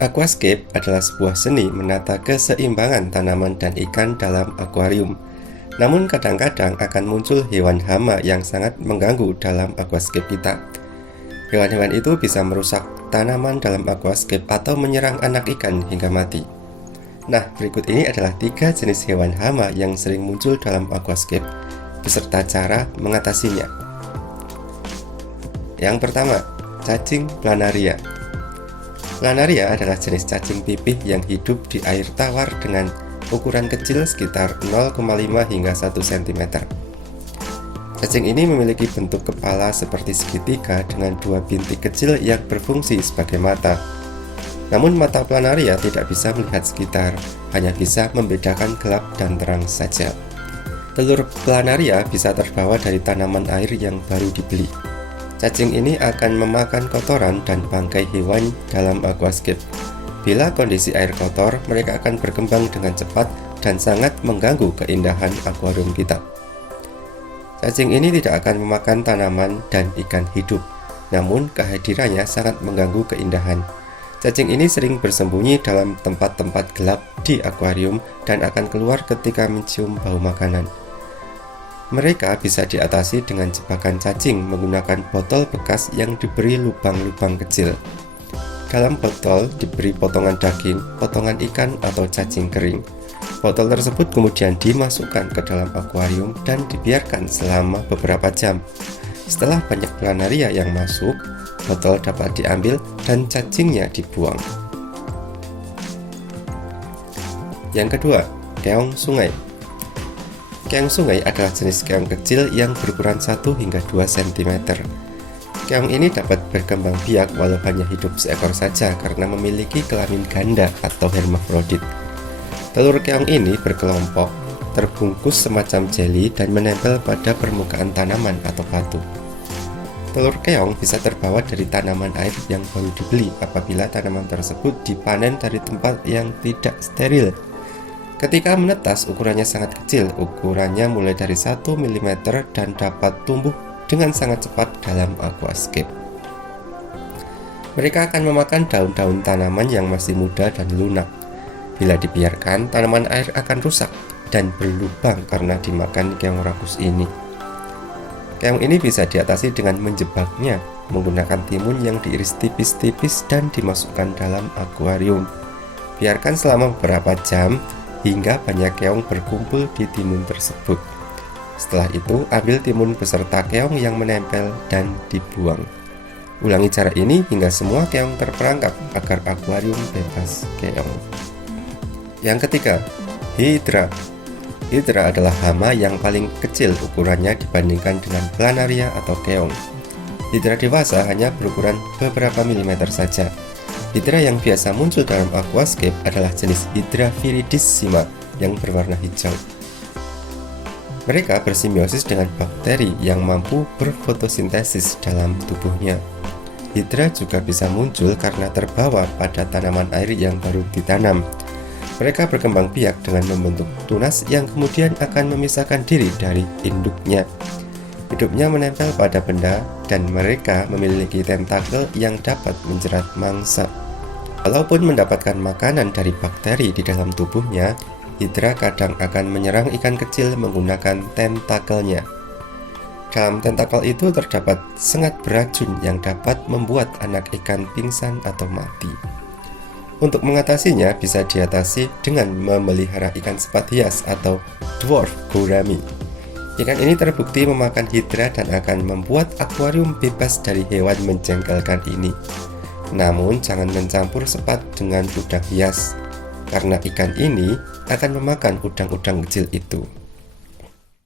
Aquascape adalah sebuah seni menata keseimbangan tanaman dan ikan dalam akuarium. Namun kadang-kadang akan muncul hewan hama yang sangat mengganggu dalam aquascape kita. Hewan-hewan itu bisa merusak tanaman dalam aquascape atau menyerang anak ikan hingga mati. Nah, berikut ini adalah 3 jenis hewan hama yang sering muncul dalam aquascape, beserta cara mengatasinya. Yang pertama, cacing planaria. Planaria adalah jenis cacing pipih yang hidup di air tawar dengan ukuran kecil sekitar 0,5 hingga 1 cm. Cacing ini memiliki bentuk kepala seperti segitiga dengan 2 bintik kecil yang berfungsi sebagai mata. Namun mata planaria tidak bisa melihat sekitar, hanya bisa membedakan gelap dan terang saja. Telur planaria bisa terbawa dari tanaman air yang baru dibeli. Cacing ini akan memakan kotoran dan bangkai hewan dalam aquascape. Bila kondisi air kotor, mereka akan berkembang dengan cepat dan sangat mengganggu keindahan akuarium kita. Cacing ini tidak akan memakan tanaman dan ikan hidup, namun kehadirannya sangat mengganggu keindahan. Cacing ini sering bersembunyi dalam tempat-tempat gelap di akuarium dan akan keluar ketika mencium bau makanan. Mereka bisa diatasi dengan jebakan cacing menggunakan botol bekas yang diberi lubang-lubang kecil. Dalam botol diberi potongan daging, potongan ikan atau cacing kering. Botol tersebut kemudian dimasukkan ke dalam akuarium dan dibiarkan selama beberapa jam. Setelah banyak planaria yang masuk, botol dapat diambil dan cacingnya dibuang. Yang kedua, keong sungai. Keong sungai adalah jenis keong kecil yang berukuran 1 hingga 2 cm. Keong ini dapat berkembang biak walau hanya hidup seekor saja karena memiliki kelamin ganda atau hermafrodit. Telur keong ini berkelompok, terbungkus semacam jeli dan menempel pada permukaan tanaman atau batu. Telur keong bisa terbawa dari tanaman air yang baru dibeli apabila tanaman tersebut dipanen dari tempat yang tidak steril. Ketika menetas, ukurannya sangat kecil, ukurannya mulai dari 1 mm dan dapat tumbuh dengan sangat cepat dalam aquascape. Mereka akan memakan daun-daun tanaman yang masih muda dan lunak. Bila dibiarkan, tanaman air akan rusak dan berlubang karena dimakan keong rakus ini. Keong ini bisa diatasi dengan menjebaknya menggunakan timun yang diiris tipis-tipis dan dimasukkan dalam akuarium. Biarkan selama beberapa jam hingga banyak keong berkumpul di timun tersebut. Setelah itu, ambil timun beserta keong yang menempel dan dibuang. Ulangi cara ini hingga semua keong terperangkap agar akuarium bebas keong. Yang ketiga, hidra. Hidra adalah hama yang paling kecil ukurannya dibandingkan dengan planaria atau keong. Hidra dewasa hanya berukuran beberapa milimeter saja. Hidra yang biasa muncul dalam aquascape adalah jenis Hydra viridissima yang berwarna hijau. Mereka bersimbiosis dengan bakteri yang mampu berfotosintesis dalam tubuhnya. Hidra juga bisa muncul karena terbawa pada tanaman air yang baru ditanam. Mereka berkembang biak dengan membentuk tunas yang kemudian akan memisahkan diri dari induknya. Hidupnya menempel pada benda dan mereka memiliki tentakel yang dapat menjerat mangsa. Walaupun mendapatkan makanan dari bakteri di dalam tubuhnya, hidra kadang akan menyerang ikan kecil menggunakan tentakelnya. Dalam tentakel itu terdapat sengat beracun yang dapat membuat anak ikan pingsan atau mati. Untuk mengatasinya bisa diatasi dengan memelihara ikan sepat hias atau dwarf gourami. Ikan ini terbukti memakan hidra dan akan membuat akuarium bebas dari hewan menjengkelkan ini. Namun jangan mencampur sepat dengan udang hias, karena ikan ini akan memakan udang-udang kecil itu.